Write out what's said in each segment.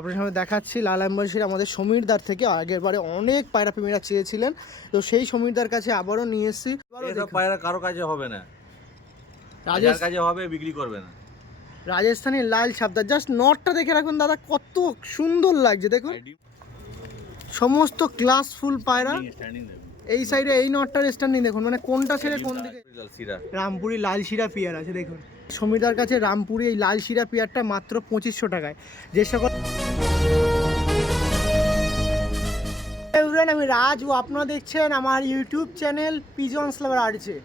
আপনার সামনে দেখাচ্ছি লাল অ্যাম্বাসির আমাদের সমীরদার থেকে। আগের বারে অনেক পায়রা প্রেমীরা চেয়েছিলেন, তো সেই সমীরদার কাছে আবারও নিয়ে এসেছি। এসব পায়রা কারো কাজে হবে না, যার কাজে হবে বিক্রি করবে না। রাজস্থানী লাল ছাপদার, জাস্ট নটটা দেখে রাখুন দাদা, কত সুন্দর লাগছে দেখুন। সমস্ত ক্লাস ফুল পায়রা। এই সাইডে এই নটটার স্ট্যান্ডিং দেখুন, মানে কোনটা ছেড়ে কোন দিকে। রামপুরি লাল শিরা পিয়ার আছে দেখুন সমীরদার কাছে। রামপুরি এই লাল শিরা পিয়ারটা মাত্র 2500 টাকায়। যে সকল আমি রাজ ও আপনারা দেখছেন আমার ইউটিউব চ্যানেল পিজনস লাভার আর্চে।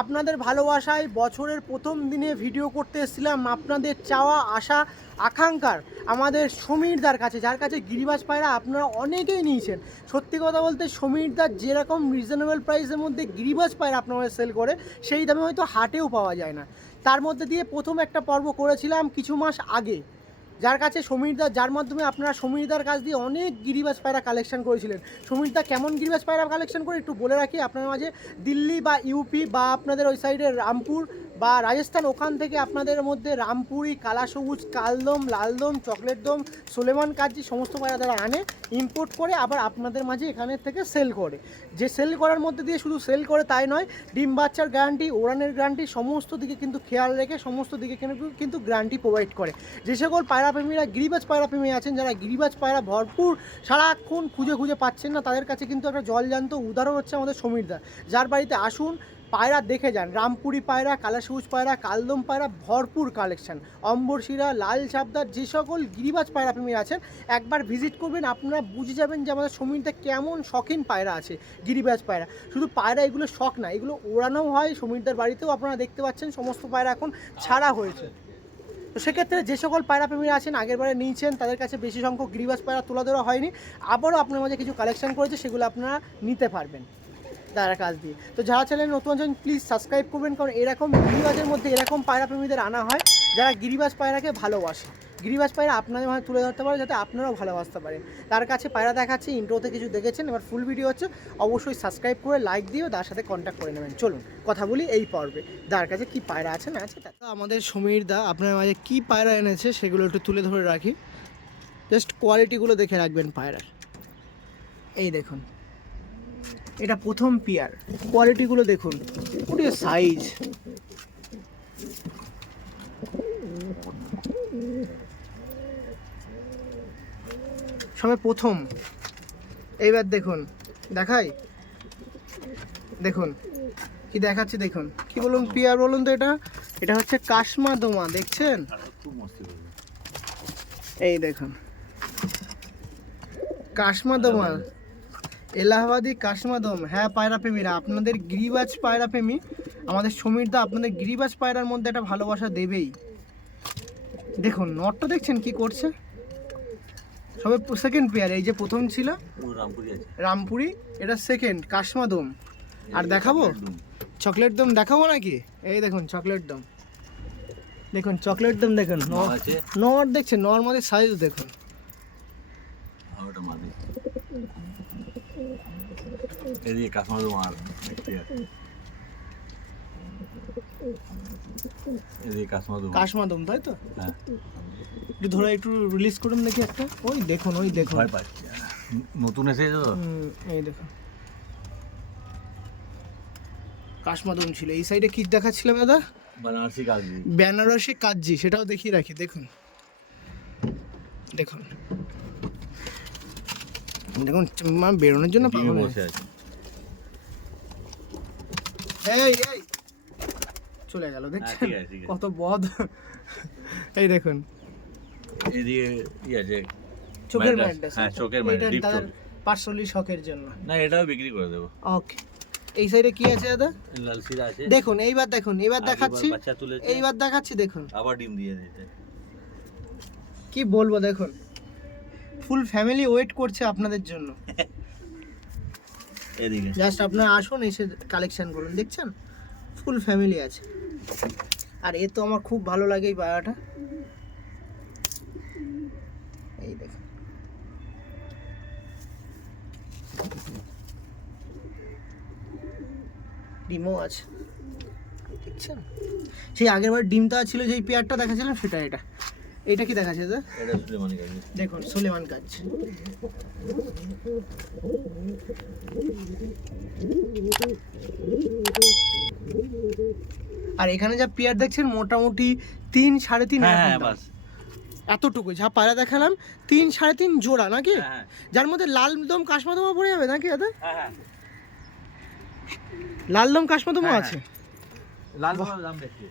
আপনাদের ভালোবাসায় বছরের প্রথম দিনে ভিডিও করতে এসেছিলাম আপনাদের চাওয়া আশা আকাঙ্ক্ষার আমাদের সমীরদার কাছে, যার কাছে গিরিবাজ পায়রা আপনারা অনেকেই নিয়েছেন। সত্যি কথা বলতে সমীরদার যেরকম রিজনেবল প্রাইসের মধ্যে গিরিবাজ পায়রা আপনারা সেল করে, সেই দামে হয়তো হাটেও পাওয়া যায় না। তার মধ্যে দিয়ে প্রথম একটা পর্ব করেছিলাম কিছু মাস আগে, যার কাছে সমীরদা, যার মাধ্যমে আপনারা সমীরদার কাছ দিয়ে অনেক গিরিবাজ পায়রা কালেকশন করেছিলেন। সমীরদা কেমন গিরিবাজ পায়রা কালেকশন করে একটু বলে রাখি আপনার মাঝে। দিল্লি বা ইউপি বা আপনাদের ওই সাইডে রামপুর বা রাজস্থান, ওখান থেকে আপনাদের মধ্যে রামপুরি, কালা সবুজ, কালদম, লালদম, চকলেট দম, সোলেমান কাজি সমস্ত পায়রা তারা আনে, ইম্পোর্ট করে আবার আপনাদের মাঝে এখানের থেকে সেল করে। যে সেল করার মধ্যে দিয়ে শুধু সেল করে তাই নয়, ডিম বাচ্চার গ্যারান্টি, ওড়ানের গ্যারান্টি, সমস্ত দিকে কিন্তু খেয়াল রেখে সমস্ত দিকে কিন্তু গ্যারান্টি প্রোভাইড করে। যে সকল পায়রা প্রেমীরা গিরিবাজ পায়রা প্রেমী আছেন, যারা গিরিবাজ পায়রা ভরপুর সারাক্ষণ খুঁজে খুঁজে পাচ্ছেন না, তাদের কাছে কিন্তু একটা জলজান্ত উদাহরণ হচ্ছে আমাদের সমীরদা। যার বাড়িতে আসুন, পায়রা দেখে যান। রামপুরি পায়রা, কালা সবুজ পায়রা, কালদম পায়রা ভরপুর কালেকশন, অম্বরশিরা, লাল ছাপদার, যে সকল গিরিবাজ পায়রা প্রেমী আছেন একবার ভিজিট করবেন, আপনারা বুঝে যাবেন যে আমাদের সমীরদা কেমন শখিন পায়রা আছে গিরিবাজ পায়রা। শুধু পায়রা এগুলো শখ না, এগুলো ওড়ানোও হয়। সমীরদার বাড়িতেও আপনারা দেখতে পাচ্ছেন সমস্ত পায়রা এখন ছাড়া হয়েছে। তো সেক্ষেত্রে যে সকল পায়রা প্রেমীরা আছেন আগেরবারে নিয়েছেন, তাদের কাছে বেশি সংখ্যক গিরিবাজ পায়রা তুলে ধরা হয়নি, আবারও আপনার মাঝে কিছু কালেকশন করেছে, সেগুলো আপনারা নিতে পারবেন তারা কাজ দিয়ে। তো যারা চ্যানেল নতুন আছেন প্লিজ সাবস্ক্রাইব করবেন, কারণ এরকম গিরিবাজের মধ্যে এরকম পায়রা প্রেমীদের আনা হয় যারা গিরিবাজ পায়রাকে ভালোবাসে। গিরিবাজ পায়রা আপনাদের মাঝে তুলে ধরতে পারে যাতে আপনারাও ভালোবাসতে পারেন। তার কাছে পায়রা দেখাচ্ছে, ইন্ট্রোতে কিছু দেখেছেন, এবার ফুল ভিডিও হচ্ছে, অবশ্যই সাবস্ক্রাইব করে লাইক দিয়ে তার সাথে কন্ট্যাক্ট করে নেবেন। চলুন কথা বলি এই পর্বে তার কাছে কি পায়রা আছে না আছে। আমাদের সমীরদা আপনার মাঝে কি পায়রা এনেছে সেগুলো একটু তুলে ধরে রাখি, জাস্ট কোয়ালিটিগুলো দেখে রাখবেন পায়রার। এই দেখুন, এটা প্রথম পেয়ার, কোয়ালিটিগুলো দেখুন, ওটি সাইজ, সবে প্রথম। এইবার দেখুন, দেখাই, দেখুন কি দেখাচ্ছি, দেখুন কি বলুন পেয়ার বলুন তো। এটা হচ্ছে কাশমা দোমা, দেখছেন? এই দেখুন কাশমা দোমা, এলাহাবাদি কাশমাদম। হ্যাঁ পায়রা প্রেমীরা, আপনাদের গিরিবাজ পায়রা প্রেমী আমাদের সমীরদা আপনাদের গিরিবাজ পায়রার মধ্যে একটা ভালোবাসা দেবেই। দেখুন নটটা দেখছেন কি করছে, সবে সেকেন্ড পেয়ার। এই যে প্রথম ছিল রামপুরি, এটা সেকেন্ড কাশমাদম। আর দেখাবো চকলেট দম, দেখাবো নাকি? এই দেখুন চকলেট দম, দেখুন চকলেট দম, দেখুন নট দেখছেন, নর মধ্যে সাইজ দেখুন। কাশমাদম তাই তো? একটু ধরে একটু রিলিজ করুন দেখি একটা। ওই দেখুন, ওই দেখুন নতুন এসেছে তো, এই দেখুন কাশমাদম ছিল। এই সাইডে কি দেখাচ্ছিলাম দাদা? বেনারসি কাজি, সেটাও দেখিয়ে রাখি। দেখুন দেখুন দেখুন, বেরোনোর জন্য পাগল বসে আছে। এই এই চলে গেল, দেখছেন কত বদ। এই দেখুন এদিকে চোখের ব্যান্ডেজ, হ্যাঁ চোখের ব্যান্ডেজ, ডিপ চোখ, পার্সোনালি শখের জন্য। না এটাও বিক্রি করে দেব। ওকে, এই সাইডে কি আছে দাদা? লাল শিরা আছে, দেখুন এইবার দেখুন, এইবার দেখাচ্ছি, এইবার দেখাচ্ছি, দেখুন আবার ডিম দিয়ে দিয়েছে। কি বলবো, দেখুন ফুল ফ্যামিলি ওয়েট করছে আপনাদের জন্য। এদিকে জাস্ট আপনারা আসুন, এসে কালেকশন করুন। দেখছেন ফুল ফ্যামিলি আছে। আর এ তো আমার খুব ভালো লাগে এই পায়রাটা। এই দেখুন ডিমও আছে, দেখছেন? সেই আগের বার ডিমটা ছিল, যেই পেয়ারটা দেখাছিলাম সেটা। এটা এটা কি দেখাচ্ছে দাদা? এটা সুলেমানি কাজ। দেখুন সুলেমান কাজ। আর এখানে যা পেয়ার দেখছেন মোটামুটি 3 3.5 হ্যাঁ বাস এতটুকু যা পায়রা দেখালাম 3 3.5 জোড়া নাকি? হ্যাঁ যার মধ্যে লাল দম কাশমাদমা পড়ে যাবে নাকি দাদা? হ্যাঁ লাল দম কাশমাদমা হ্যাঁ, আছে। লাল মাল দাম বেশি।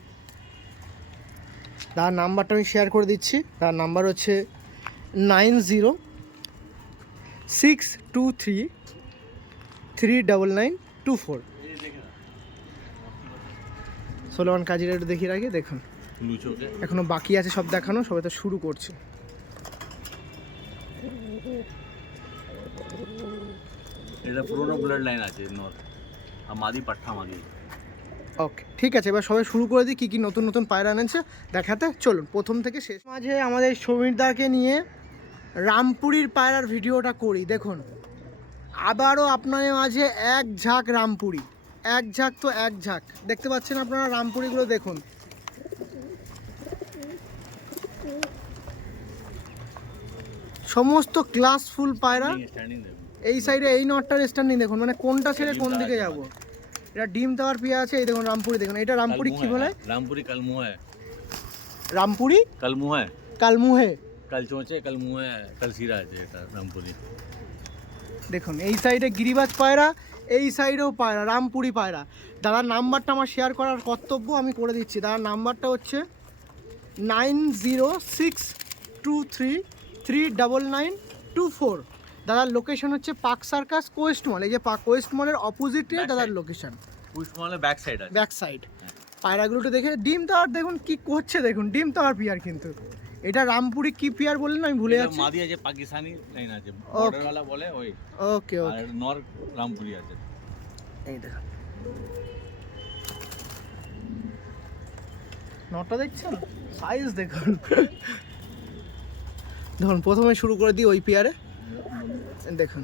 তার নাম্বারটা আমি শেয়ার করে দিচ্ছি। তার নাম্বার হচ্ছে 9062339924। সোলোমান কাজীর একটু দেখিয়ে রাখি। দেখুন লুচোকে এখনো বাকি আছে সব দেখানো, সবাই তো শুরু করছে। এটা পুরনো ব্লাড লাইন আছে নর আর মাদি পাঠা মাদি। ওকে ঠিক আছে, এবার সবাই শুরু করে দিই কী কী নতুন নতুন পায়রা এনেছে দেখাতে। চলুন প্রথম থেকে শেষ। মাঝে আমাদের সমীরদাকে নিয়ে রামপুরির পায়রার ভিডিওটা করি। দেখুন আবারও আপনাদের মাঝে এক ঝাঁক রামপুরি, এক ঝাঁক তো এক ঝাঁক দেখতে পাচ্ছেন আপনারা। রামপুরিগুলো দেখুন, সমস্ত ক্লাস ফুল পায়রা। স্ট্যান্ডিং দেবে এই সাইডে এই নটটার স্ট্যান্ডিং দেখুন, মানে কোনটা ছেড়ে কোন দিকে যাব। এটা ডিম দেওয়ার পিয়া আছে। এই দেখুন রামপুরি দেখুন, এটা রামপুরি কি বলে? রামপুরি কালমুহে। রামপুরি কালমুহে কালমুহে। কাল চোঁচে কালমুহে কালসিরা আছে এটা রামপুরি। দেখুন এই সাইডে গিরিবাজ পায়রা, এই সাইডেও পায়রা, রামপুরি পায়রা। দাদার নাম্বারটা আমার শেয়ার করার কর্তব্য, আমি করে দিচ্ছি। দাদার নাম্বারটা হচ্ছে 9062339924। দাদার লোকেশন হচ্ছে পার্ক সার্কাস কোয়েস্ট মল। এই যে কোয়েস্ট মলের অপোজিটে দাদার লোকেশন, পুষ্পমালের ব্যাক সাইড আছে। Back side. পায়রাগুলোটা দেখে ডিম দেওয়ার দেখুন কি করছে, দেখুন ডিম দেওয়ার পিয়ার। কিন্তু এটা রামপুরি কি পিয়ার বললেন আমি ভুলে যাচ্ছি। মাদি আছে পাকিস্তানি লাইন আছে, বর্ডার वाला বলে ওই। ওকে ওকে, আর নর রামপুরি আছে। এই দেখুন নটা দেখছেন, সাইজ দেখুন। দেখুন প্রথমে শুরু করে দিই ওই পেয়ারে। দেখুন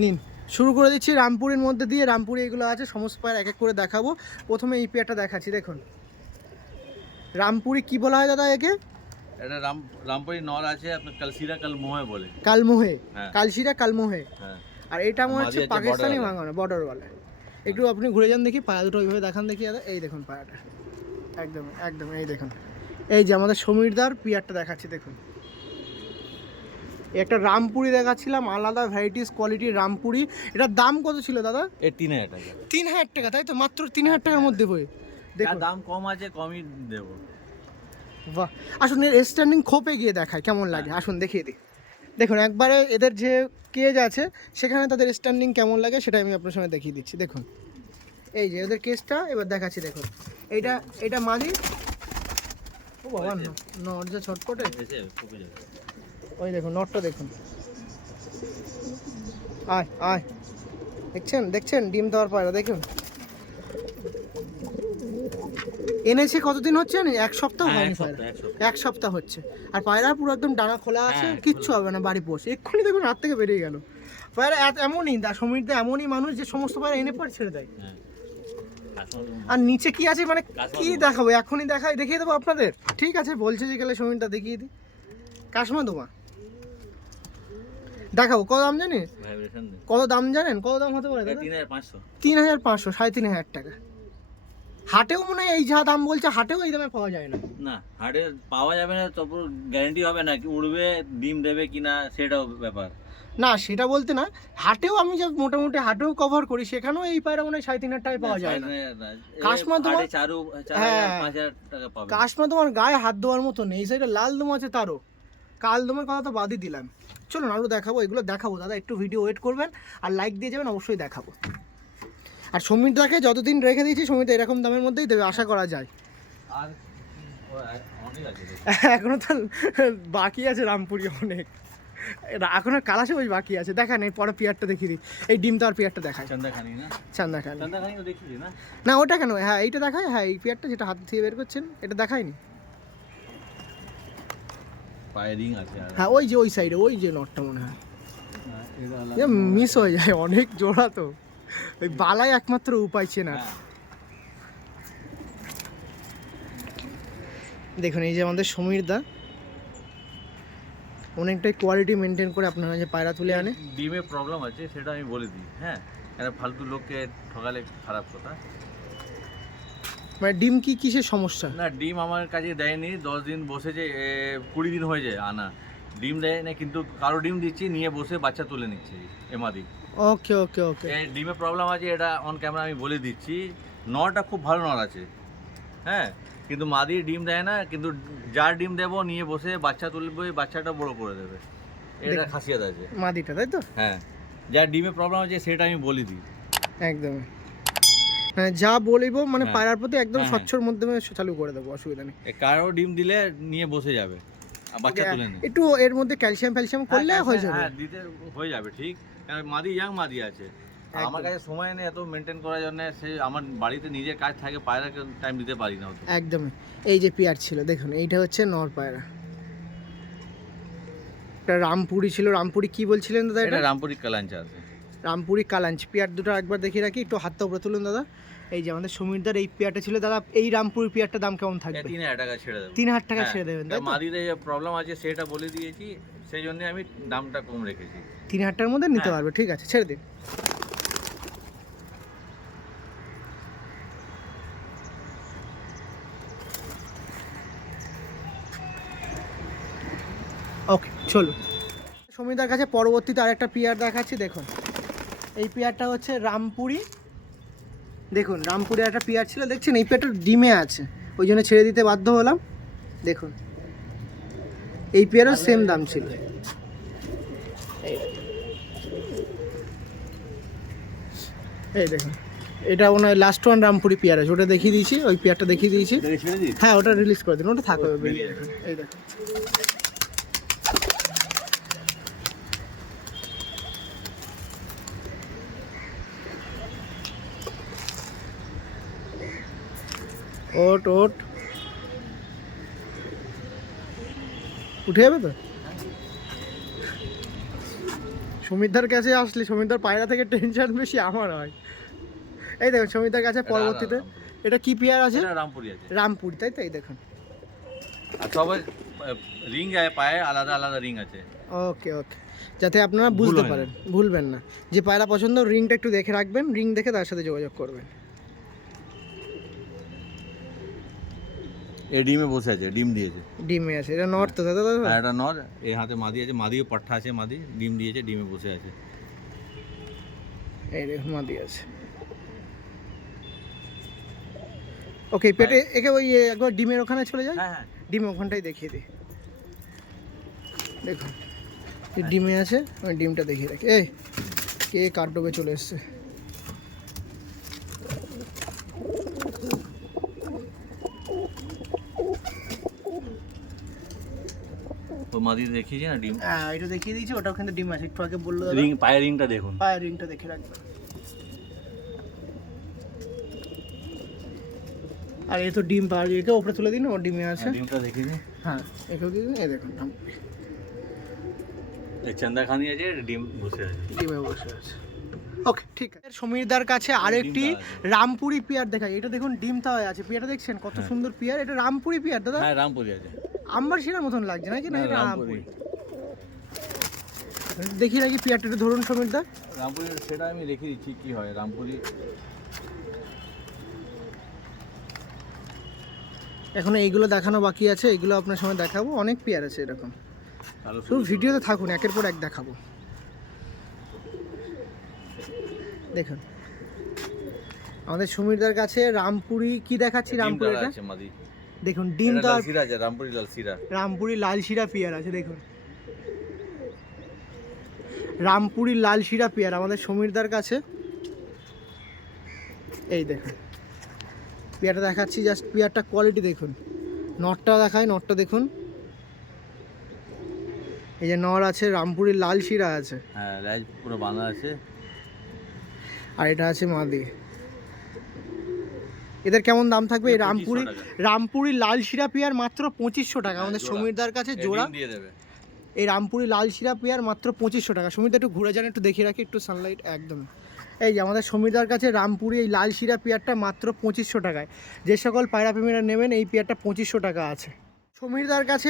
নিন, শুরু করে দিচ্ছি রামপুরের মধ্যে দিয়ে। রামপুরি এগুলো আছে, সমস্ত পায়রা এক এক করে দেখাবো। প্রথমে এই পেয়ারটা দেখাচ্ছি। দেখুন রামপুরি কি বলা হয় দাদা একে? এটা রামপুরি নর আছে আপনার কালসিরা কালমুহে বলে। কালমোহে, হ্যাঁ। কালশিরা কালমোহে। হ্যাঁ আর এটা মনে হচ্ছে মাঝে আছে পাকিস্তানি border ভাঙানো, বর্ডারওয়ালা। একটু আপনি ঘুরে যান দেখি, পায়রা দুটো ওইভাবে দেখান দেখি দাদা। এই দেখুন পায়রাটা একদম একদম, এই দেখুন এই যে আমাদের সমীরদার পিয়ারটা দেখাচ্ছি। দেখুন একটা রামপুরি দেখাচ্ছিলাম, আলাদা ভ্যারাইটিস কোয়ালিটির রামপুরি। এটার দাম কত ছিল দাদা? এর 3000 টাকা। 3000 টাকা, তাই তো? মাত্র 3000 টাকার মধ্যে বই। দেখুন দাম কম আছে, কমই দেব। বাহ, আসুন এর স্ট্যান্ডিং খোপে গিয়ে দেখায় কেমন লাগে। আসুন দেখিয়ে দিই। দেখুন একবারে এদের যে কেজ আছে সেখানে তাদের স্ট্যান্ডিং কেমন লাগে সেটা আমি আপনার সঙ্গে দেখিয়ে দিচ্ছি। দেখুন এই যে ওদের কেসটা এবার দেখাচ্ছি। দেখুন এইটা, এটা মাদি। ও বাবা, নট যে ছটপটে। এসে কপি যাবে। ওই দেখুন নটটা দেখুন, আয় আয়, দেখছেন দেখছেন ডিম দেওয়ার পায়রা। দেখুন এনেছে কতদিন হচ্ছে? এক সপ্তাহ হ্যাঁ, হয়নি এক সপ্তাহ, পায়রা, এক সপ্তাহ। এক সপ্তাহ হচ্ছে। আর পায়রা পুরো একদম ডানা খোলা আছে, হ্যাঁ, কিচ্ছু হবে না, বাড়ি পোষ। এক্ষুনি দেখুন হাত থেকে বেরিয়ে গেল পায়রা। এমনই সমীরদা এমনই মানুষ যে সমস্ত পায়রা এনে পর ছেড়ে দেয়। হ্যাঁ আর নিচে কি আছে মানে কি দেখাবো, এখনই দেখিয়ে দেবো আপনাদের। ঠিক আছে বলছে যে গেলে সমীরটা দেখিয়ে দিই। কাশমাদমা দেখাবো। কত দাম জানি? ভাইব্রেশন দে। কত দাম জানেন? কত দাম হতে পারে দাদা? 3500। 3500, 3500 টাকা। হাটেও মনে হয় এই যা দাম বলছে, হাটেও এই দামে পাওয়া যায় না। না হাটে পাওয়া যাবে না, তারপর গ্যারান্টি হবে না কি উড়বে ডিম দেবে কিনা সেটাও ব্যাপার। না সেটা বলতে না, হাটেও আমি যে মোটামুটি হাটেও কভার করি, সেখানেও এই পায়রা মনে হয় 3500 টাকায় পাওয়া যায় না। কাশমাদমা হাটে 4000 হ্যাঁ। 5000 টাকা পাবে। কাশমা তোমার গায়ে হাত দেওয়ার মতো নেই। এই সাইডে লাল দম আছে তারও। কাল দমের কথা তো বাদই দিলাম। চলুন আরও দেখাবো, এগুলো দেখাবো দাদা। একটু ভিডিও ওয়েট করবেন আর লাইক দিয়ে যাবেন, অবশ্যই দেখাবো। আর সমীরদাকে যতদিন রেখে দিয়েছি সমীরদা এরকম দামের মধ্যেই দেবে, আশা করা যায়। আর অনেক আছে এখনো তো বাকি আছে রামপুরি অনেক, এখনো কালাসে ওই বাকি আছে। দেখা নেই, পরে পিয়ারটা দেখিয়ে দিই। এই ডিম দেওয়ার পিয়ারটা দেখায় চন্দাখানি না? চান্দাখানি। চন্দাখানি তো দেখিলি না? না ওটা কেন, হ্যাঁ এইটা দেখায়। হ্যাঁ এই পিয়ারটা যেটা হাত দিয়ে বের করছেন এটা দেখায়নি। পায়ে রিং আছে। আর হ্যাঁ ওই যে ওই সাইডে ওই যে নটটা মনে হয় এটা আলাদা। মিস হয়ে যায়, অনেক জোড়া তো। ওই বালাই একমাত্র উপায় চেনার। হ্যাঁ। দেখুন এই যে আমাদের সমীর দা অনেকটাই কোয়ালিটি মেনটেন করে আপনারা যে পায়রা তুলে আনে। ডিমে প্রবলেম আছে সেটা আমি বলে দিই, হ্যাঁ, এটা ফালতু লোককে ঠকালে খারাপ কথা। মানে ডিম কি কিসের সমস্যা? না, ডিম আমার কাছে দেয়নি, 10 দিন বসেছে, 20 দিন হয়ে যায় আনা, ডিম দেয় না, কিন্তু কারো ডিম দিচ্ছি নিয়ে বসে বাচ্চা তুলে নিচ্ছে এমাদি। ওকে ওকে ওকে। ডিমে প্রবলেম আছে, এটা অন ক্যামেরা আমি বলে দিচ্ছি। নরটা খুব ভালো নর আছে, হ্যাঁ, কিন্তু মাদি ডিম দেয় না, কিন্তু যার ডিম দেবো নিয়ে বসে বাচ্চা তুলবে, বাচ্চাটা বড় করে দেবে, এটা খাসিয়াত আছে মাদিটা, তাই তো? হ্যাঁ, যার ডিমে প্রবলেম আছে সেটা আমি বলে দিই একদম, হ্যাঁ, যা বলিব মানে হ্যাঁ। পায়রার প্রতি একদম হ্যাঁ, স্বচ্ছর মাধ্যমে চালু করে দেবো, অসুবিধা নেই। কারো ডিম দিলে নিয়ে বসে যাবে আর বাচ্চা তুলে নেয়। একটু এর মধ্যে ক্যালসিয়াম ফ্যালসিয়াম করলে হয়ে যাবে। হ্যাঁ, দিতে হয়ে যাবে, ঠিক, কারণ মাদি ইয়াং মাদি আছে। আমার কাছে সময় নেই এত মেনটেন করার জন্য, সে আমার বাড়িতে নিজের কাজ থাকে, পায়রাকে টাইম দিতে পারি না অত। একদমই। এই যে পেয়ার ছিল দেখুন, এইটা হচ্ছে নর পায়রা, একটা রামপুরি ছিল। রামপুরি কি বলছিলেন দাদা? এটা রামপুরি কালাঞ্চা আছে। রামপুরি কালাঞ্চ পেয়ার দুটো একবার দেখিয়ে রাখি, একটু হাতটা উপরে তুলুন দাদা। এই যে আমাদের সমীরদার এই পেয়ারটা ছিল দাদা। এই রামপুরি পেয়ারটার দাম কেমন থাকবে? 3000 টাকা ছেড়ে দেবো। 3000 টাকা ছেড়ে দেবেন, তাই তো? মাদিতে যে প্রবলেম আছে সেটা বলে দিয়েছি, সেই জন্য আমি দামটা কম রেখেছি। 3000 টাকার মধ্যে নিতে পারবে, ঠিক আছে, ছেড়ে দিন। ওকে, চলো সমীরদার কাছে পরবর্তীতে আরেকটা পেয়ার দেখাচ্ছি। দেখুন এই পেয়ারটা হচ্ছে রামপুরি। দেখুন রামপুরি একটা পেয়ার ছিল, দেখছেন এই পেয়ারটা ডিমে আছে, ওই জন্য ছেড়ে দিতে বাধ্য হলাম। দেখুন এই পেয়ারের সেম দাম ছিল। এই দেখুন এটা ওনার লাস্ট ওয়ান রামপুরি পেয়ার আছে, ওটা দেখিয়ে দিয়েছি, ওই পেয়ারটা দেখিয়ে দিয়েছি। হ্যাঁ ওটা রিলিজ করে দিন, ওটা থাকবে বেরিয়ে। দেখুন এই দেখুন ওট ওট উঠে যাবে তো। সমীরদার কাছে আসলে সমীরদার পায়রা থেকে টেনশন বেশি আমার হয়। এই দেখুন সমীরদার কাছে পরবর্তীতে এটা কি পেয়ার আছে? রামপুরি আছে, রামপুরি, তাই তো? এই দেখুন আর সবাই রিং আছে, পায়ে আলাদা আলাদা রিং আছে। ওকে ওকে, যাতে আপনারা বুঝতে ভুল হয় না। পারেন, ভুলবেন না। যে পায়রা পছন্দ রিংটা একটু দেখে রাখবেন, রিং দেখে তার সাথে যোগাযোগ করবেন। এই ডিমে বসে আছে, ডিম দিয়েছে, ডিমে আছে, এটা নর্থ তো দাদা? আর এটা নর, এই হাতে মাদি আছে, মাদিও পাঠা আছে, মাদি ডিম দিয়েছে, ডিমে বসে আছে। এই দেখুন মাদি আছে। ওকে পেটে একে ওই একবার ডিমের ওখানে চলে যায়, হ্যাঁ হ্যাঁ, ডিম ওখানটাই দেখিয়ে দিই। দেখুন এই ডিমে আছে, ওই ডিমটা দেখিয়ে রাখি। এই কে কাঠ ডোবে চলে এসছে। ওই মাদি দেখিয়েছে না ডিম, হ্যাঁ এটা দেখিয়ে দিয়েছি, ওটা ওখানে ডিম আছে, একটু আগে বললো দাদা। রিং, পায়ের রিংটা দেখুন। পায়ের রিংটা দেখে রাখবেন। আর এই তো ডিম পাওয়া যায়, একে ওপরে তুলে দিন, ওর ডিমে আছে। ডিমটা দেখিয়ে দিন। হ্যাঁ একেও দিয়ে দিন। এই দেখুন এই চান্দাখানি আছে, ডিম বসে আছে। ডিমে বসে আছে। ওকে ঠিক আছে। সমীরদার কাছে আরেকটি রামপুরি পেয়ার দেখাই। এটা দেখুন ডিমটা হয়ে আছে, পেয়ারটা দেখছেন কত সুন্দর পেয়ার। এটা রামপুরি পেয়ার দাদা? হ্যাঁ রামপুরি আছে। আম্বার শিরার মতন লাগছে নাকি? না এটা রামপুরি। রামপুরি। দেখি নাকি পেয়ারটা একটু ধরুন সমীরদা। রামপুরি সেটা আমি রেখে দিচ্ছি, কি হয় রামপুরি। এখন এইগুলো দেখানো বাকি আছে, এগুলো আপনার সময় দেখাবো। অনেক পেয়ার আছে এরকম, কালো শুধু ভিডিওতে থাকুন, একের পর এক দেখাবো। দেখুন আমাদের সমীরদার কাছে রামপুরি কি দেখাচ্ছি, রামপুরি এটা আছে মাদি। দেখুন ডিম তো আর সিরা আছে, রামপুরি লাল সিরা। রামপুরি লাল শিরা পেয়ার আছে। দেখুন রামপুরি লাল শিরা পেয়ার আমাদের সমীরদার কাছে। এই দেখুন পেয়ারটা দেখাচ্ছি, জাস্ট পেয়ারটা কোয়ালিটি দেখুন। নটটা দেখায়, নটটা দেখুন। এই যে নর আছে, রামপুরি লাল শিরা আছে, হ্যাঁ লাইজ পুরো বাঁধা আছে। আর এটা আছে মাদি। এদের কেমন দাম থাকবে? এই রামপুরি 2500 টাকা। রামপুরি লাল শিরা পেয়ার মাত্র 2500 টাকা আমাদের জোড়া। সমীরদার কাছে এই জোড়া। ডিম দিয়ে দেবে। এই রামপুরি লাল শিরা পেয়ার মাত্র 2500 টাকা। সমীরদা একটু ঘুরে যান, একটু দেখিয়ে রাখি, একটু সানলাইট একদম। এই যে আমাদের সমীরদার কাছে রামপুরি এই লাল শিরা পেয়ারটা মাত্র 2500 টাকায়। যে সকল পায়রা প্রেমীরা নেবেন এই পেয়ারটা 2500 টাকা আছে। সমীরদার কাছে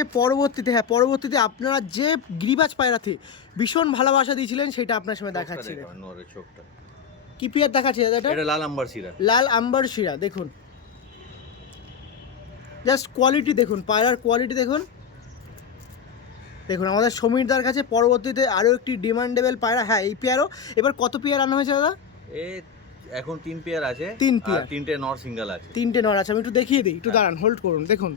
পরবর্তীতে আপনারা যে গিরিবাজ পায়রাতে ভীষণ ভালোবাসা দিয়েছিলেন সেটা আপনার সামনে দেখাচ্ছি। দেখো, নরের চোখটা। কি পিয়ার দেখাচ্ছি দাদা? এটা লাল আম্বার শিরা। লাল আম্বার শিরা। দেখুন জাস্ট কোয়ালিটি দেখুন, পায়রার কোয়ালিটি দেখুন। দেখুন আমাদের সমীরদার কাছে পরবর্তীতে আরও একটি ডিমান্ডেবল পায়রা, হ্যাঁ এই পেয়ারও। এবার কত পেয়ার আনা হয়েছে দাদা? এখন 3 পেয়ার আছে। 3 পেয়ার, 3টে নর সিঙ্গেল আছে। 3টে নর আছে। আমি একটু দেখিয়ে দিই, একটু দাঁড়ান, হোল্ড করুন। দেখুন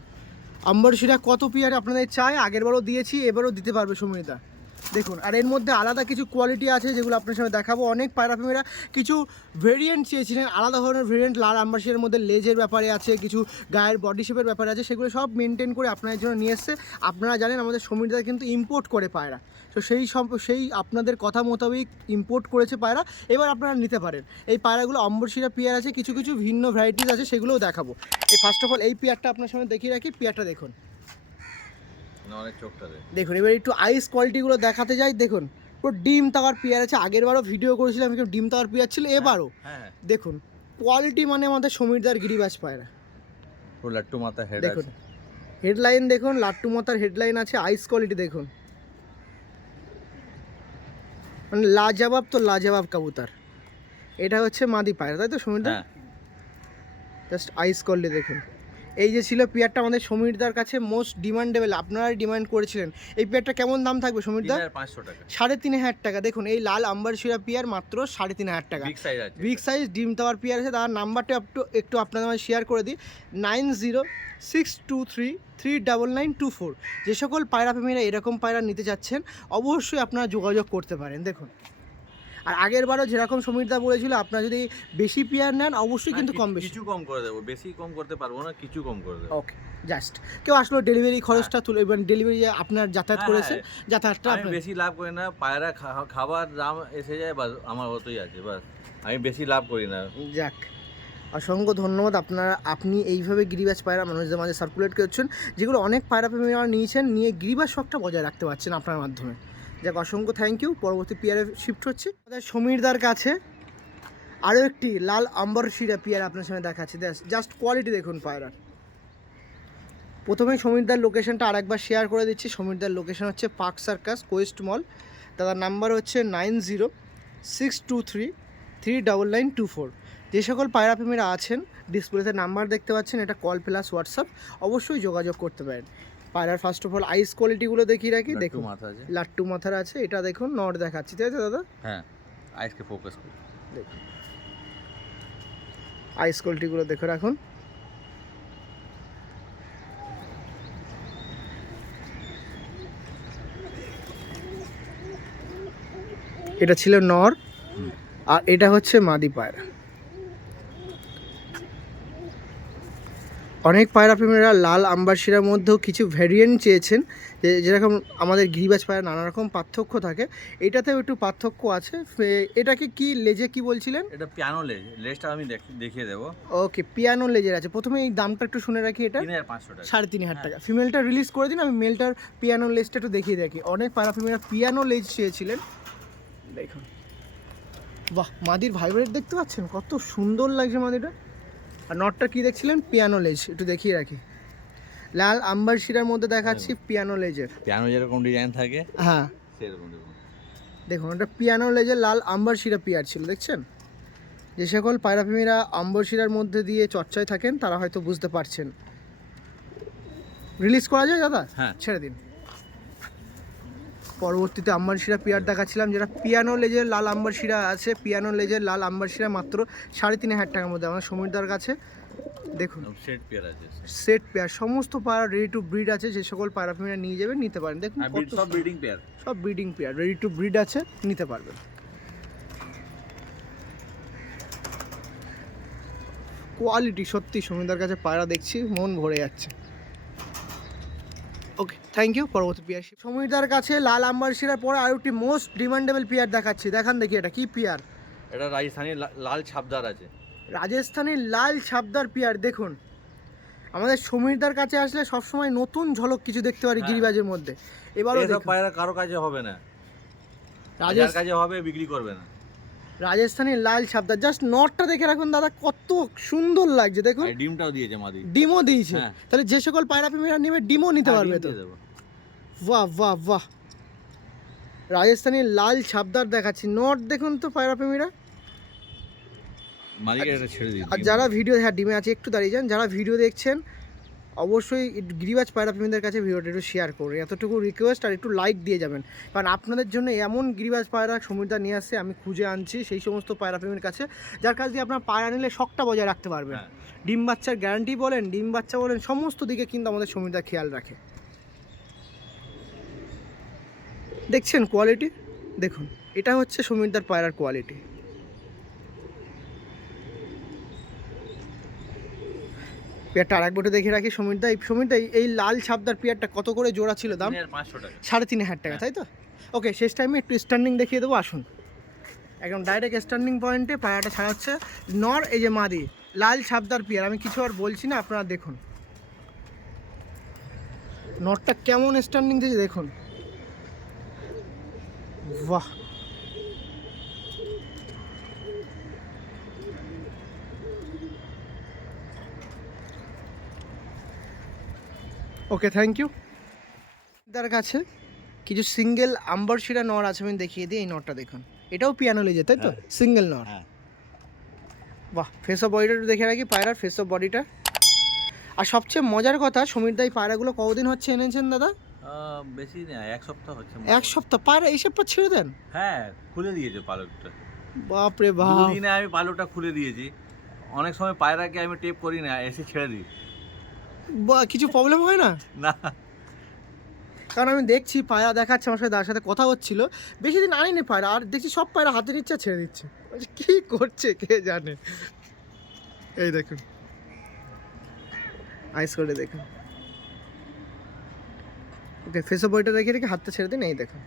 আম্বার শিরা কত পেয়ার আপনাদের চাই, আগেরবারও দিয়েছি, এবারও দিতে পারবে সমীরদা। দেখুন আর এর মধ্যে আলাদা কিছু কোয়ালিটি আছে যেগুলো আপনার সামনে দেখাবো। অনেক পায়রা প্রেমীরা কিছু ভেরিয়েন্ট চেয়েছিলেন, আলাদা ধরনের ভেরিয়েন্ট। লাল আম্বাসিয়ার মধ্যে লেজের ব্যাপারে আছে, কিছু গায়ের বডি শেপের ব্যাপারে আছে, সেগুলো সব মেনটেন করে আপনাদের জন্য নিয়ে এসছে। আপনারা জানেন আমাদের সমীরদা কিন্তু ইম্পোর্ট করে পায়রা, তো সেই আপনাদের কথা মোতাবেক ইম্পোর্ট করেছে পায়রা। এবার আপনারা নিতে পারেন এই পায়রাগুলো। অম্বরশিরা পেয়ার আছে, কিছু কিছু ভিন্ন ভ্যারাইটিস আছে, সেগুলোও দেখাবো। এই ফার্স্ট অফ অল এই পেয়ারটা আপনার সামনে দেখিয়ে রাখি। পেয়ারটা দেখুন, দেখুন এবার একটু আইস কোয়ালিটিগুলো দেখাতে যাই। দেখুন পুরো ডিম তাওয়ার পেয়ার আছে। আগেরবারও ভিডিও করেছিলাম কিন্তু ডিম তাওয়ার পেয়ার ছিল, এবারও দেখুন কোয়ালিটি মানে আমাদের সমীরদার গিরিবাজ পায়রা। লাট্টু মাথা হেড দেখুন হেডলাইন দেখুন, লাট্টু মাথার হেডলাইন আছে। আইস কোয়ালিটি দেখুন, মানে লাজবাব তো লাজবাব কবুতর। এটা হচ্ছে মাদি পায়রা, তাই তো সমীরদা? জাস্ট আইস কোয়ালিটি দেখুন। এই যে ছিল পেয়ারটা আমাদের সমীরদার কাছে মোস্ট ডিমান্ডেবল, আপনারাই ডিমান্ড করেছিলেন। এই পেয়ারটা কেমন দাম থাকবে সমীরদা? 500 টাকা, 3,500 টাকা। দেখুন এই লাল আম্বারশিরা পেয়ার মাত্র 3,500 টাকা। বিগ সাইজ ডিম টাওয়ার পেয়ার আছে। তার নাম্বারটা একটু আপনাদের মাঝে শেয়ার করে দিই, 9062339924। যে সকল পায়রা প্রেমীরা এরকম পায়রা নিতে চাচ্ছেন অবশ্যই আপনারা যোগাযোগ করতে পারেন। দেখুন আর আগেরবারও যেরকম সমীরদা বলেছিল, আপনারা যদি বেশি পেয়ার নেন অবশ্যই কিন্তু কম বেশি কিছু কম করে দেবো, বেশি কম করতে পারবো না, কিছু কম করে দেবো। ওকে, জাস্ট কেউ আসলো ডেলিভারি খরচটা তুলে, এবার ডেলিভারি আপনার যাতায়াত করেছে, যাতায়াতটা আমি বেশি লাভ করি না। পায়রা খাবার দাম এসে যায়, বাস আমার হতোই আছে, বাস আমি বেশি লাভ করি না। যাক, অসংখ্য ধন্যবাদ। আপনি এইভাবে গিরিবাজ পায়রা মানুষদের মাঝে সার্কুলেট করছেন, যেগুলো অনেক পায়রা প্রেমীরা নিয়েছেন, নিয়ে গিরিবাজ শখটা বজায় রাখতে পারছেন আপনার মাধ্যমে। যাক, অসংখ্য থ্যাংক ইউ। পরবর্তী পেয়ারে শিফট হচ্ছি। আমাদের সমীরদার কাছে আরও একটি লাল আম্বরশিরা পেয়ার আপনার সামনে দেখাচ্ছি। জাস্ট কোয়ালিটি দেখুন পায়রার। প্রথমেই সমীরদার লোকেশনটা আরেকবার শেয়ার করে দিচ্ছি। সমীরদার লোকেশন হচ্ছে পার্ক সার্কাস, কোয়েস্ট মল। দাদার নাম্বার হচ্ছে 9062339924। যে সকল পায়রা প্রেমীরা আছেন ডিসপ্লেতে নাম্বার দেখতে পাচ্ছেন, এটা কল প্লাস হোয়াটসঅ্যাপ, অবশ্যই যোগাযোগ করতে পারেন। পায়রার ফার্স্ট অফ অল আইস কোয়ালিটিগুলো দেখিয়ে রাখি। দেখুন লাট্টু মাথার আছে, এটা দেখুন নট দেখাচ্ছি, তাই তো দাদা? হ্যাঁ, আইসকে ফোকাস করুন। দেখুন আইস কোয়ালিটিগুলো দেখে রাখুন। এটা ছিল নর, আর এটা হচ্ছে মাদি পায়রা। অনেক পায়রা প্রেমীরা লাল আম্বারশিরার মধ্যেও কিছু ভ্যারিয়েন্ট চেয়েছেন, যেরকম আমাদের গিরিবাজ পায়রা নানা রকম পার্থক্য থাকে, এটাতেও একটু পার্থক্য আছে। এটাকে কি লেজে কি বলছিলেন? এটা পিয়ানো লেজ, লেজটা আমি দেখিয়ে দেবো। ওকে, পিয়ানো লেজের আছে। প্রথমে এই দামটা একটু শুনে রাখি, এটা 3,500 টাকা। 3,500 টাকা। ফিমেলটা রিলিজ করে দিন, আমি মেলটার পিয়ানো লেজটা একটু দেখিয়ে রাখি। অনেক পায়রা প্রেমীরা পিয়ানো লেজ চেয়েছিলেন। দেখুন বাহ, মাদির ভাইব্রেট দেখতে পাচ্ছেন কত সুন্দর লাগছে মাদিটা। আর নটটা কি দেখছিলেন? পিয়ানো লেজ, একটু দেখিয়ে রাখি। লাল আম্বারশিরার মধ্যে দেখাচ্ছি পিয়ানো লেজের। পিয়ানো যেরকম ডিজাইন থাকে, হ্যাঁ সেরকম দেখুন, ওটা পিয়ানো লেজের লাল আম্বারশিরা পেয়ার ছিল, দেখছেন? যে সকল পায়রাপ্রেমীরা আম্বারশিরার মধ্যে দিয়ে চর্চায় থাকেন তারা হয়তো বুঝতে পারছেন। রিলিজ করা যায় দাদা? হ্যাঁ, ছেড়ে দিন। পরবর্তীতে আম্বারশিরা পেয়ার দেখাচ্ছিলাম, যেটা পিয়ানো লেজের লাল আম্বারশিরা আছে। পিয়ানো লেজের লাল আম্বারশিরা মাত্র 3,500 টাকার মধ্যে আমার সমীরদার কাছে। দেখুন সেট পেয়ার আছে, সেট পেয়ার, সমস্ত পায়রা রেডি টু ব্রিড আছে। যে সকল পায়রাপ্রেমীরা নিয়ে যাবেন নিতে পারেন। দেখুন সব ব্রিডিং পেয়ার, সব breeding pair, ready to breed আছে, নিতে পারবেন। কোয়ালিটি সত্যি সমীরদার কাছে পায়রা দেখছি মন ভরে যাচ্ছে। ওকে, থ্যাংক ইউ। পরবর্তী পেয়ার সমীরদার কাছে লাল আম্বারশিরার পরে আরও একটি মোস্ট ডিমান্ডেবল পেয়ার দেখাচ্ছি। দেখান দেখি এটা কি পেয়ার। এটা রাজস্থানি লাল ছাপদার আছে। রাজস্থানি লাল ছাপদার পেয়ার। দেখুন আমাদের সমীরদার কাছে আসলে সবসময় নতুন ঝলক কিছু দেখতে পারি গিরিবাজের মধ্যে। এবারও পায়রা কারো কাছে হবে না, রাজার কাছে হবে, বিক্রি করবে না। রাজস্থানী লাল ছাপদার, জাস্ট নটটা দেখে রাখুন দাদা, কত সুন্দর লাগছে দেখুন। আর ডিমটাও দিয়েছে মাদি। ডিমও দিয়েছে, হ্যাঁ। তাহলে যে সকল পায়রা প্রেমীরা নেবে ডিমও নিতে হ্যাঁ, পারবে ডিম তো। দিয়ে দেবো। বাহ বাহ বাহ, রাজস্থানী লাল ছাপদার দেখাচ্ছি, নট দেখুন তো পায়রা প্রেমীরা। মাদিকে এটা ছেড়ে দিই। আর যারা ভিডিও, হ্যাঁ ডিমে আছে, একটু দাঁড়িয়ে যান, যারা ভিডিও দেখছেন অবশ্যই গিরিবাজ পায়রা প্রেমীদের কাছে ভিডিওটা একটু শেয়ার করে, এতটুকু রিকোয়েস্ট, আর একটু লাইক দিয়ে যাবেন, কারণ আপনাদের জন্য এমন গিরিবাজ পায়রা সমীরদা নিয়ে আসছে, আমি খুঁজে আনছি সেই সমস্ত পায়রা প্রেমীর কাছে, যার কাছ দিয়ে আপনার পায়রা নিলে শখটা বজায় রাখতে পারবেন। হ্যাঁ। ডিম বাচ্চার গ্যারান্টি বলেন, ডিম বাচ্চা বলেন, সমস্ত দিকে কিন্তু আমাদের সমীরদা খেয়াল রাখে। দেখছেন কোয়ালিটি, দেখুন এটা হচ্ছে সমীরদার পায়রার কোয়ালিটি। পেয়ারটা আর এক বটে দেখে রাখি সমীরদা, এই লাল ছাপদার পেয়ারটা কত করে জোড়া ছিল দাম? 500 টাকা। 3,500 টাকা, তাই তো? ওকে, শেষ টাইমে একটু স্ট্যান্ডিং দেখিয়ে দেবো, আসুন একদম ডাইরেক্ট স্ট্যান্ডিং পয়েন্টে পায়রাটা ছাড়াচ্ছে। নর এই যে মাদি, লাল ছাপদার পেয়ার, আমি কিছু আর বলছি না, আপনারা দেখুন নরটা কেমন স্ট্যান্ডিং দিয়েছে দেখুন, বাহ। ওকে, থ্যাংক ইউ। তার কাছে কিছু সিঙ্গেল আম্বারশিরা নর আছে, আমি দেখিয়ে দিই। এই নরটা দেখুন, এটাও পিয়ানো লেজে, তাই তো? হ্যাঁ। সিঙ্গেল নর। হ্যাঁ। বাহ, ফেস অফ বডিটা একটু দেখে রাখি, পায়রার ফেস অফ বডিটা। আর সবচেয়ে মজার কথা, সমীরদা এই পায়রাগুলো কতদিন হচ্ছে এনেছেন দাদা? বেশি না, 1 সপ্তাহ হচ্ছে। 1 সপ্তাহ? পায়রা এইসব পর ছেড়ে দেন? হ্যাঁ, খুলে দিয়েছে পালকটা। বাপরে বাপ, দুদিনে আমি পালকটা খুলে দিয়েছি। অনেক সময় পায়রাকে আমি টেপ করি না, এসে ছেড়ে দিই। বাহ, কিছু প্রবলেম হয় না? না, কারণ আমি দেখছি পায়রা দেখাচ্ছে, আমার সাথে তার সাথে কথা হচ্ছিল, বেশি দিন আনিনি পায়রা, আর দেখছি সব পায়রা হাতে নিচ্ছে আর ছেড়ে দিচ্ছে, বলছি, কি করছে কে জানে। এই দেখুন, আইস করে দেখুন। ওকে, ফেস অফ বইটা দেখে রেখে হাতটা ছেড়ে দিন, এই দেখুন।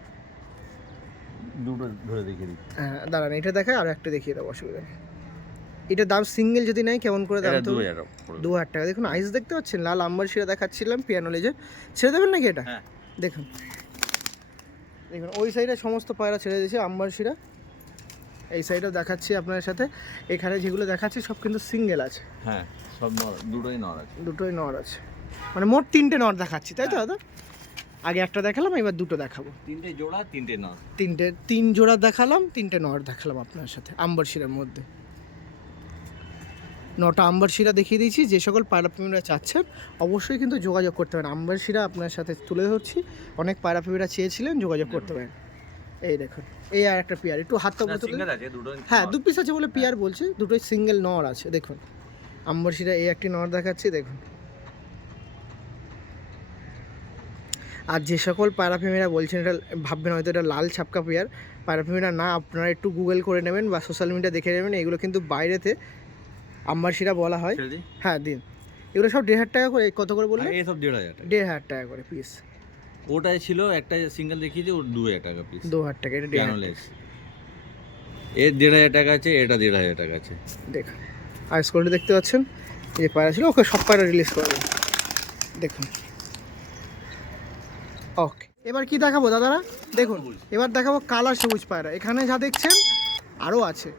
দুটো ধরে দেখিয়ে দিই। হ্যাঁ দাঁড়ান, এটা দেখায় আর একটা দেখিয়ে দেবো, অসুবিধা নেই। এটার দাম সিঙ্গেল যদি নেয় কেমন করে দাম? তো 2000 টাকা পড়বে। 2,000 টাকা। দেখুন আইস দেখতে পাচ্ছেন, লাল আম্বারশিরা দেখাচ্ছিলাম পিয়ানো লেজে, ছেড়ে দেবেন নাকি এটা? হ্যাঁ। দেখুন দেখুন, ওই সাইডে সমস্ত পায়রা ছেড়ে দিয়েছে আম্বারশিরা, এই সাইডেও দেখাচ্ছি আপনার সাথে, এখানে যেগুলো দেখাচ্ছি সব কিন্তু সিঙ্গেল আছে। হ্যাঁ, সব নর, দুটোই নর আছে। দুটোই নর আছে, মানে মোট 3টে নর দেখাচ্ছি, তাই তো দাদা? আগে একটা দেখালাম, এবার দুটো দেখাবো। 3টে জোড়া, 3টে নর। 3 জোড়া দেখালাম, 3টে নর দেখালাম আপনার সাথে আম্বারশিরার মধ্যে। 9টা আম্বারশিরা দেখিয়ে দিয়েছি। যে সকল পায়রা প্রেমীরা চাচ্ছেন অবশ্যই কিন্তু যোগাযোগ করতে পারেন, আম্বারশিরা আপনার সাথে তুলে ধরছি, অনেক পায়রা প্রেমীরা চেয়েছিলেন, যোগাযোগ করতে পারেন। এই দেখুন, এই আর একটা পেয়ার, একটু হাতটা না, উপরে তুলে। সিঙ্গেল আছে দুটো। হ্যাঁ, 2 পিস আছে বলে পেয়ার বলছি, দুটোই সিঙ্গেল নর আছে। দেখুন আম্বারশিরা, এই একটি নর দেখাচ্ছি, দেখুন। আর যে সকল পায়রা প্রেমীরা বলছেন এটা ভাববেন হয়তো এটা লাল ছাপকা পেয়ার, পায়রা প্রেমীরা না, আপনারা একটু গুগল করে নেবেন বা সোশ্যাল মিডিয়া দেখে নেবেন, এগুলো কিন্তু বাইরেতে আম্বারশিরা বলা হয়। ছেড়ে দিই। হ্যাঁ দিন, এগুলো সব 1,500 টাকা করে। কত করে বললেন? এই সব 1500 টাকা। 1,500 টাকা করে পিস। ওটাই ছিল একটা সিঙ্গেল দেখিয়েছি, ওর 2000 টাকা পিস। 2,000 টাকা, এটা কেন 1,500 লেস? এর 1500 টাকা আছে, এটা 1500 টাকা আছে। দেখুন আইস কোয়ালিটি দেখতে পাচ্ছেন, এই যে পায়রা ছিল, ওকে সব পায়রা রিলিজ করে দিন। দেখুন, ওকে এবার কি দেখাবো দাদারা? দেখুন এবার দেখাবো কালার সবুজ পায়রা, এখানে যা দেখছেন আরও আছে।